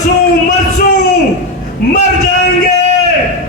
मरसूं मर जाएंगे।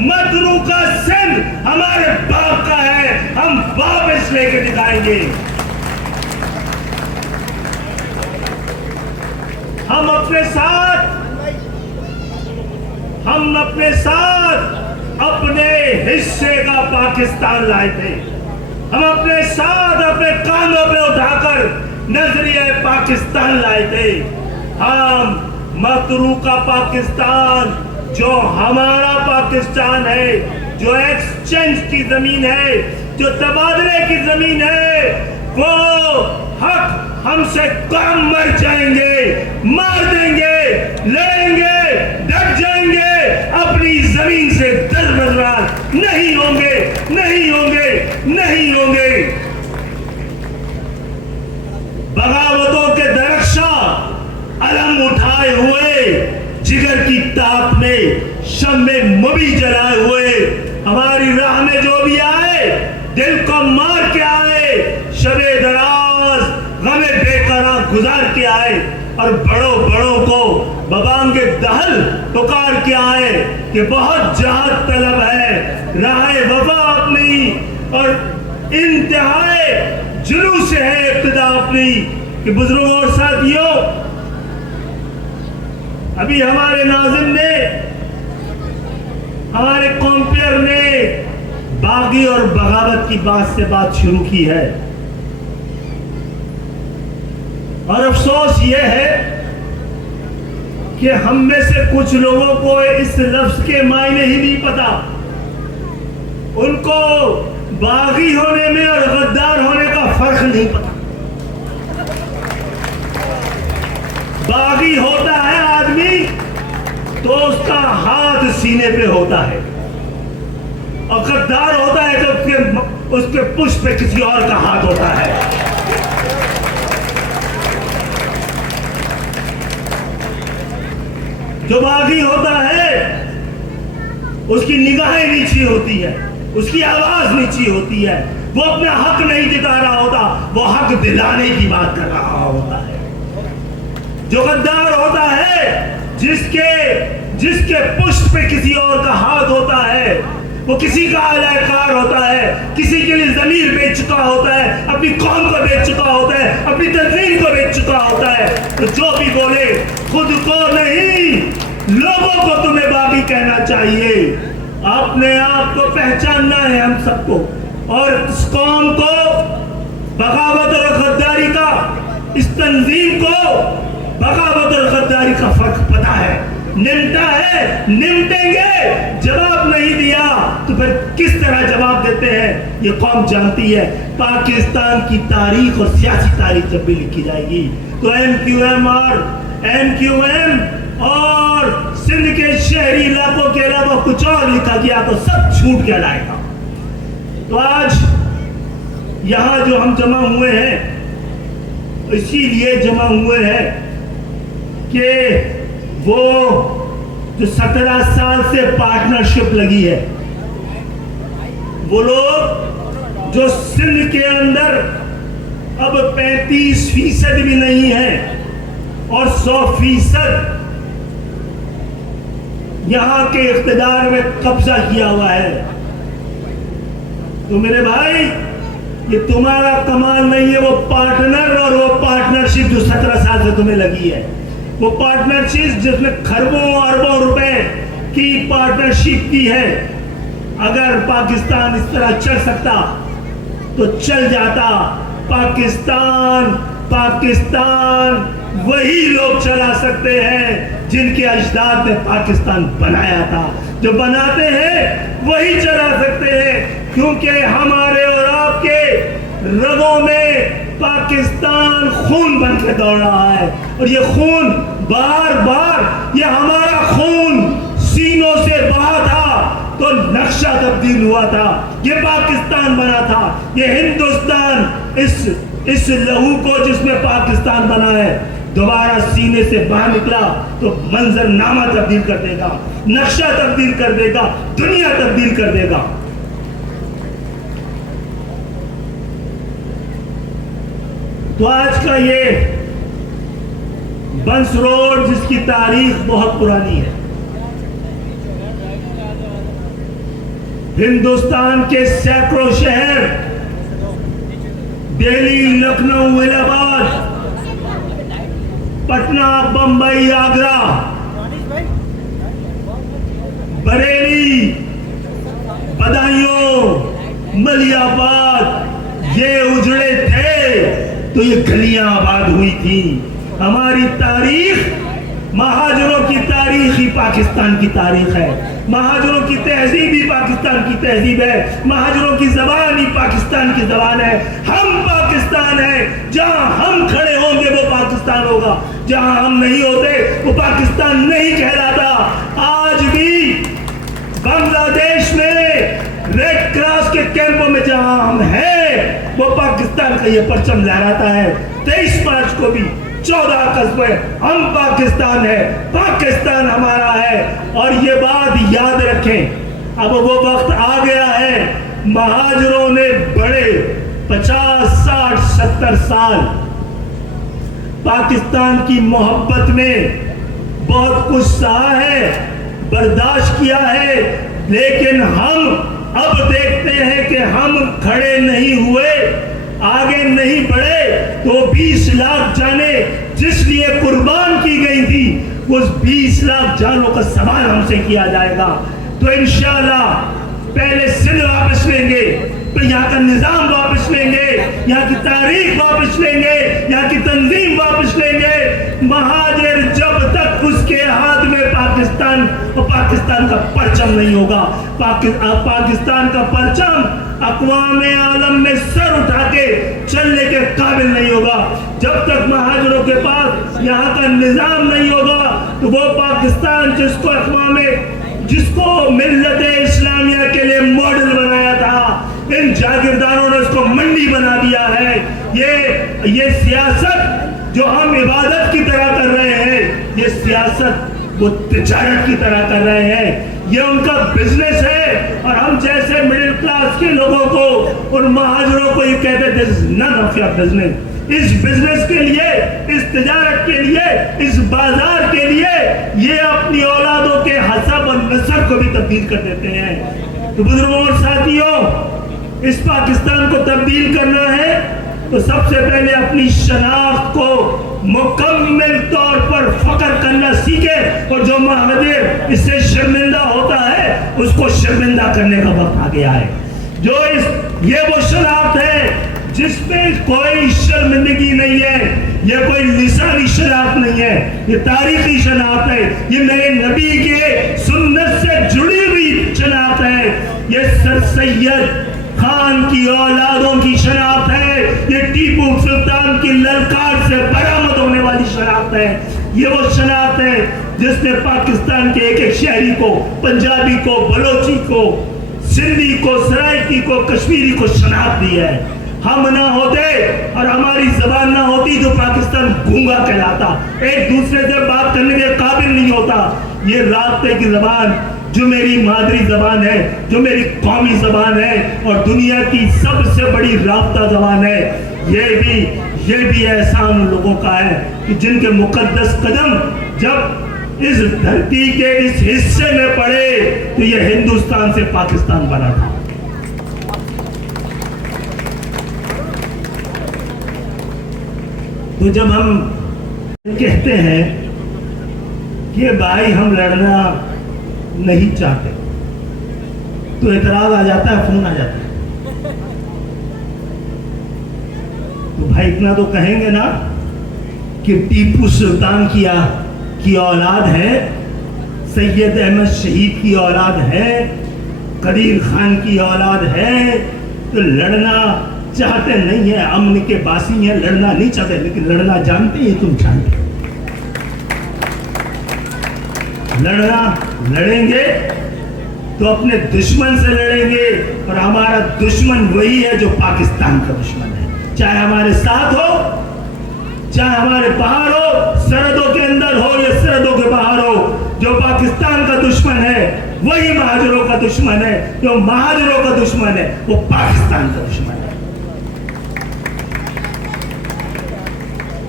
मतरू का सिंध हमारे बाप का है, हम वापस लेके दिखाएंगे। हम अपने साथ अपने हिस्से का पाकिस्तान लाए थे। हम अपने साथ अपने कांधों पे उठाकर नजरिए पाकिस्तान लाए थे। हम मतरू का पाकिस्तान, जो हमारा पाकिस्तान है, जो एक्सचेंज की जमीन है, जो तबादले की जमीन है, वो हक हमसे कम मर जाएंगे, मार देंगे, लड़ेंगे, डट जाएंगे, अपनी जमीन से दरबदरार नहीं होंगे, नहीं होंगे, नहीं होंगे। बगावतों के दरख्शा अलम उठाए हुए, जिगर की ताप में शम्मे मुबी जलाए हुए, हमारी राह में जो भी आए दिल को मार के आए, शबे दराज गमे बेकरार गुजार के आए, और बड़ों बड़ों को बबांगे दहल पुकार के आए कि बहुत जहाद तलब है, राह वफा अपनी और इंतहाए जुलूस से है इब्तिदा अपनी। कि बुजुर्गों और साथियों, अभी हमारे नाज़िम ने, हमारे कॉम्पेयर ने बागी और बगावत की बात शुरू की है, और अफसोस यह है कि हम में से कुछ लोगों को इस लफ्ज के मायने ही नहीं पता। उनको बागी होने में और गद्दार होने का फर्क नहीं पता। बागी होता है आदमी तो उसका हाथ सीने पे होता है, और गद्दार होता है तो उसके पुष्प पे किसी और का हाथ होता है। जो बागी होता है उसकी निगाहें नीची होती है, उसकी आवाज नीची होती है, वो अपना हक नहीं जता रहा होता, वो हक दिलाने की बात कर रहा होता है। जो गद्दार होता है, जिसके पुष्प पे किसी और का हाथ होता है, वो किसी का अलहकार होता है, किसी के लिए जमीर बेच चुका होता है, अपनी कौम को बेच चुका होता है, अपनी तंजीम को बेच चुका होता है। तो जो भी बोले, खुद को नहीं लोगों को तुम्हें बागी कहना चाहिए। अपने आप को पहचानना है हम सबको, और इस कौम को बगावत और गद्दारी का, इस तंजीम को बगावत और गद्दारी का फर्क पता है, निमटा है, निमटेंगे। जवाब नहीं दिया तो फिर किस तरह जवाब देते हैं ये कौम जानती है। पाकिस्तान की तारीख और सियासी तारीख जब भी लिखी जाएगी तो एमक्यूएम और सिंध के शहरी इलाकों के अलावा कुछ और लिखा गया तो सब छूट के लाएगा। तो आज यहां जो हम जमा हुए हैं, इसीलिए जमा हुए हैं कि वो जो 17 साल से पार्टनरशिप लगी है, वो लोग जो सिंध के अंदर अब 35% भी नहीं है और 100% यहां के इख्तिदार में कब्जा किया हुआ है, तो मेरे भाई ये तुम्हारा कमाल नहीं है, वो पार्टनर और वो पार्टनरशिप जो 17 साल से तुम्हें लगी है, वो पार्टनरशिप जिसमें खरबों अरबों रुपए की पार्टनरशिप की है। अगर पाकिस्तान इस तरह चल सकता तो चल जाता। पाकिस्तान वही लोग चला सकते हैं जिनके अजदाद ने पाकिस्तान बनाया था। जो बनाते हैं वही चला सकते हैं, क्योंकि हमारे और आपके रगों में पाकिस्तान खून बन के दौड़ रहा है, और ये खून बार बार, ये हमारा खून सीनों से बहा था तो नक्शा तब्दील हुआ था, ये पाकिस्तान बना था। ये हिंदुस्तान इस लहू को जिसमें पाकिस्तान बना है दोबारा सीने से बाहर निकला तो मंजरनामा तब्दील कर देगा, नक्शा तब्दील कर देगा, दुनिया तब्दील कर देगा। तो आज का ये बंस रोड जिसकी तारीख बहुत पुरानी है, हिंदुस्तान के सैकड़ों शहर, दिल्ली, लखनऊ, इलाहाबाद, पटना, बंबई, आगरा, बरेली, बदायूं, मलियाबाद, ये उजड़े थे तो ये गलियां आबाद हुई थी। हमारी तारीख, महाजरों की तारीख ही पाकिस्तान की तारीख है, महाजरों की तहजीब ही पाकिस्तान की तहजीब है, महाजरों की जबान ही पाकिस्तान की जबान है। हम पाकिस्तान है, जहां हम खड़े होंगे वो पाकिस्तान होगा, जहां हम नहीं होते वो पाकिस्तान नहीं कहलाता। आज भी बांग्लादेश में रेड क्रॉस के कैंपों में जहां हम हैं वो पाकिस्तान का ये परचम लहराता है। 23 मार्च को भी, 14 अगस्त में हम पाकिस्तान है, पाकिस्तान हमारा है। और ये बात याद रखें, अब वो वक्त आ गया है, महाजरों ने बड़े 50, 60, 70 साल पाकिस्तान की मोहब्बत में बहुत कुछ सहा है, बर्दाश्त किया है, लेकिन हम अब देखते हैं कि हम खड़े नहीं हुए, आगे नहीं बढ़े तो 20 लाख जाने जिस लिए कुर्बान की गई थी उस 20 लाख जानों का सवाल हमसे किया जाएगा। तो इंशाअल्लाह पहले सिंध वापस लेंगे, फिर यहाँ का निजाम वापस लेंगे, यहाँ की तारीख वापस लेंगे, यहाँ की तंजीम वापस लेंगे। महाजिर जब तक उसके हाथ में पाकिस्तान और पाकिस्तान का परचम नहीं होगा, पाकिस्तान का परचम अक़वाम आलम में सर उठा के चलने के काबिल नहीं होगा। जब तक महाजरों के पास यहाँ का निजाम नहीं होगा तो वो पाकिस्तान जिसको मिल्लत इस्लामिया के लिए मॉडल बनाया था, इन जागीरदारों ने उसको मंडी बना दिया है। ये सियासत जो हम इबादत की तरह कर रहे हैं, ये सियासत वो तिजारत की तरह कर रहे हैं, ये उनका बिजनेस है। और हम जैसे मिडिल क्लास के लोगों को और महाजरों को ये कहते हैं this is none of your business. इस बिजनेस के लिए, इस तिजारत के लिए, इस बाजार के लिए ये अपनी औलादों के हसब और नसब को भी तब्दील कर देते हैं। तो बुजुर्गों और साथियों, इस पाकिस्तान को तब्दील करना है तो सबसे पहले अपनी शनाख्त को मुकम्मल तौर पर फख्र करना सीखे, और जो महाजिर इससे शर्मिंदा होता है उसको शर्मिंदा करने का वक्त आ गया है। ये वो शनाख्त है जिसमें कोई शर्मिंदगी नहीं है, ये कोई लिसानी शनाख्त नहीं है, ये तारीखी शनाख्त है, ये मेरे नबी के सुन्नत से जुड़ी हुई शनाख्त है, ये सर सैयद खान की औलादों की शनाख्त है, ये टीपू सुल्तान की ललकार से बरामद होने वाली शनाख्त है। ये वो शनाख्त है जिसने पाकिस्तान के एक एक शहरी को, पंजाबी को, बलोची को, सिंधी को, सराइकी को, कश्मीरी को शनाख्त दी है। हम ना होते और हमारी जबान ना होती तो पाकिस्तान गूंगा कहलाता, एक दूसरे से बात करने के काबिल नहीं होता। ये रास्ते की जबान जो मेरी मादरी जबान है, जो मेरी कौमी जबान है और दुनिया की सबसे बड़ी राब्ता जबान है, ये भी एहसान उन लोगों का है कि जिनके मुकद्दस कदम जब इस धरती के इस हिस्से में पड़े तो ये हिंदुस्तान से पाकिस्तान बना था। तो जब हम कहते हैं कि भाई हम लड़ना नहीं चाहते तो एतराज आ जाता है, फोन आ जाता है। तो भाई इतना तो कहेंगे ना कि टीपू सुल्तान की औलाद है, सैयद अहमद शहीद की औलाद है, कदीर खान की औलाद है, तो लड़ना चाहते नहीं है, अमन के बासी हैं, लड़ना नहीं चाहते, लेकिन लड़ना जानते हैं, तुम जानते। लड़ेंगे तो अपने दुश्मन से लड़ेंगे, और हमारा दुश्मन वही है जो पाकिस्तान का दुश्मन है, चाहे हमारे साथ हो, चाहे हमारे बाहर हो, सरहदों के अंदर हो या सरहदों के बाहर हो। जो पाकिस्तान का दुश्मन है वही महाजरों का दुश्मन है, जो महाजरों का दुश्मन है वो पाकिस्तान का दुश्मन है।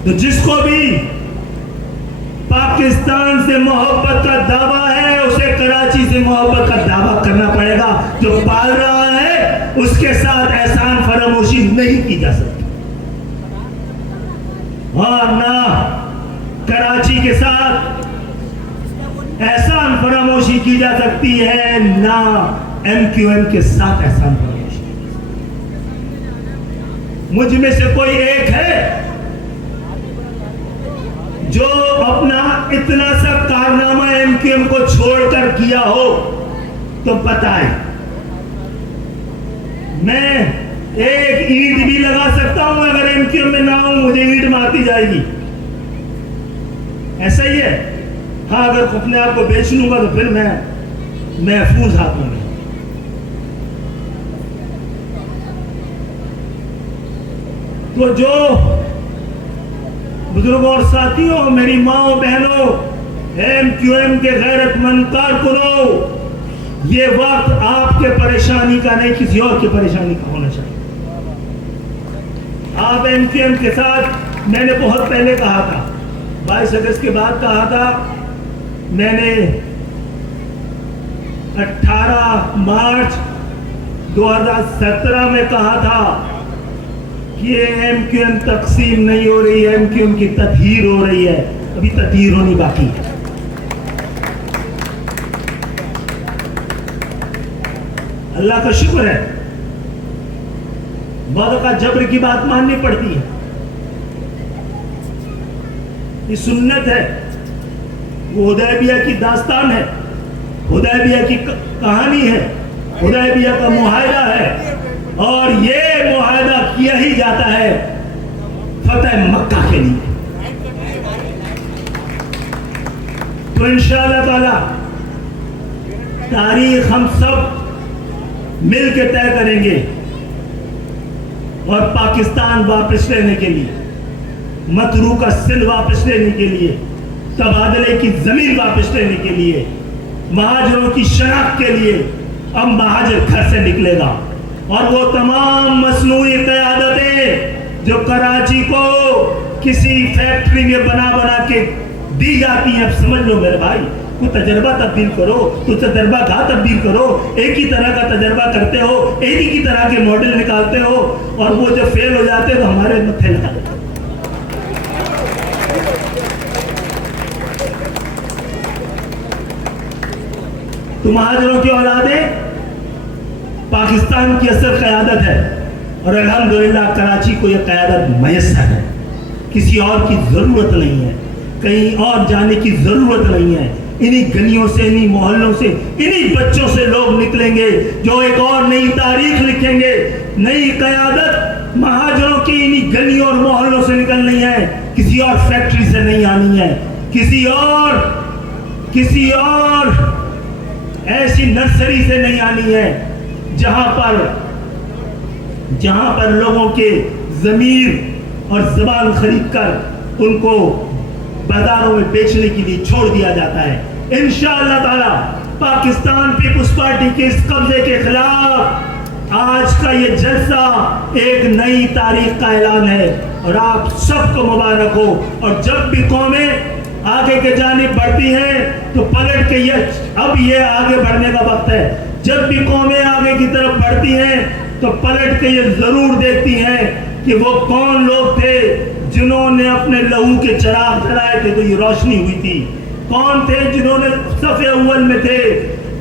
तो जिसको भी पाकिस्तान से मोहब्बत का दावा है, उसे कराची से मोहब्बत का दावा करना पड़ेगा। जो पाल रहा है उसके साथ एहसान फरामोशी नहीं की जा सकती, और ना कराची के साथ एहसान फरामोशी की जा सकती है, ना MQM के साथ एहसान फरामोशी। मुझ में से कोई एक है जो अपना इतना सा कारनामा MQM को छोड़कर किया हो तो बताए। मैं एक ईंट भी लगा सकता हूं, अगर MQM में ना हूं मुझे ईंट मारती जाएगी, ऐसा ही है। हाँ, अगर अपने आप को बेच लूंगा तो फिर मैं महफूज हाथों में। तो जो बुजुर्गों और साथियों, मेरी माओ बहनों, MQM के गैरतमंद कारकुनों, ये वक्त आपके परेशानी का नहीं, किसी और की परेशानी का होना चाहिए। आप MQM के साथ, मैंने बहुत पहले कहा था, 22 अगस्त के बाद कहा था, मैंने 18 मार्च 2017 में कहा था कि MQM तकसीम नहीं हो रही है, MQM की तदहीर हो रही है। अभी तदहीर होनी बाकी है। अल्लाह का शुक्र है, बहुत का जबर की बात माननी पड़ती है, ये सुन्नत है। वो हुदैबिया की दास्तान है, हुदैबिया की कहानी है, हुदैबिया का मुआहदा है, और ये मुआहदा किया ही जाता है फतेह मक्का के लिए। तो इंशाअल्लाह ताला तारीख हम सब मिल के तय करेंगे, और पाकिस्तान वापस लेने के लिए, मतरूका सिंध वापस लेने के लिए, तबादले की जमीन वापस लेने के लिए, महाजरों की शनाख्त के लिए अब महाजर घर से निकलेगा। और वो तमाम मसनूई क़यादतें जो कराची को किसी फैक्ट्री में बना बना के दी जाती हैं, अब समझ लो मेरे भाई, तो तजर्बा तब्दील करो, तो तजर्बा का तब्दील करो, एक ही तरह का तजर्बा करते हो, एक ही की तरह के मॉडल निकालते हो, और वो जब फेल हो जाते तो हमारे मत्थे लगा देते। तो महाजरों की औलादें पाकिस्तान की असल क़यादत है, और अल्हम्दुलिल्लाह कराची को यह क़यादत मयस्सर है। किसी और की ज़रूरत नहीं है, कहीं और जाने की ज़रूरत नहीं है। इन्हीं गलियों से, इन्हीं मोहल्लों से, इन्हीं बच्चों से लोग निकलेंगे जो एक और नई तारीख लिखेंगे। नई क़यादत महाजरों की इन्हीं गलियों और मोहल्लों से निकलनी है, किसी और फैक्ट्री से नहीं आनी है, किसी और ऐसी नर्सरी से नहीं आनी है जहां पर लोगों के ज़मीर और ज़बान खरीद कर उनको बाजारों में बेचने के लिए छोड़ दिया जाता है। इंशाअल्लाह ताला पाकिस्तान पीपुल्स पार्टी के इस कब्जे के खिलाफ आज का ये जलसा एक नई तारीख का ऐलान है, और आप सबको मुबारक हो। और जब भी कौमें आगे के जानिब बढ़ती हैं तो पलट के अब ये आगे बढ़ने का वक्त है। जब भी कौमें आगे की तरफ बढ़ती हैं तो पलट के ये जरूर देखती हैं कि वो कौन लोग थे जिन्होंने अपने लहू के चिराग जलाए थे तो ये रोशनी हुई थी, कौन थे जिन्होंने सफ़े अव्वल में थे,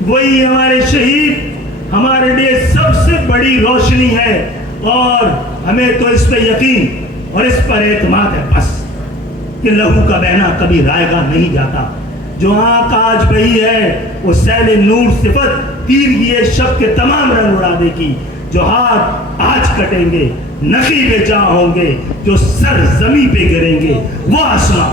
वही हमारे शहीद हमारे लिए सबसे बड़ी रोशनी है। और हमें तो इस पर यकीन और इस पर एतमाद है बस कि लहू का बहना कभी रायगा नहीं जाता। जो आंख आज बही है वो सैले नूर सिफत तीर ये शब के तमाम रंग उड़ा देगी। जो हाथ आज कटेंगे नखी पे जा होंगे, जो सर जमी पे गिरेंगे वो आसमां